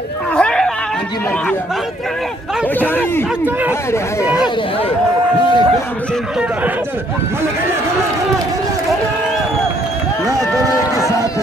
हां जी मर गया होशियारी हाय रे हाय हाय रे हाय हमारे गुलाम हुसैन तो का बच्चन मल गला गला गला गला गला ना गले के साथ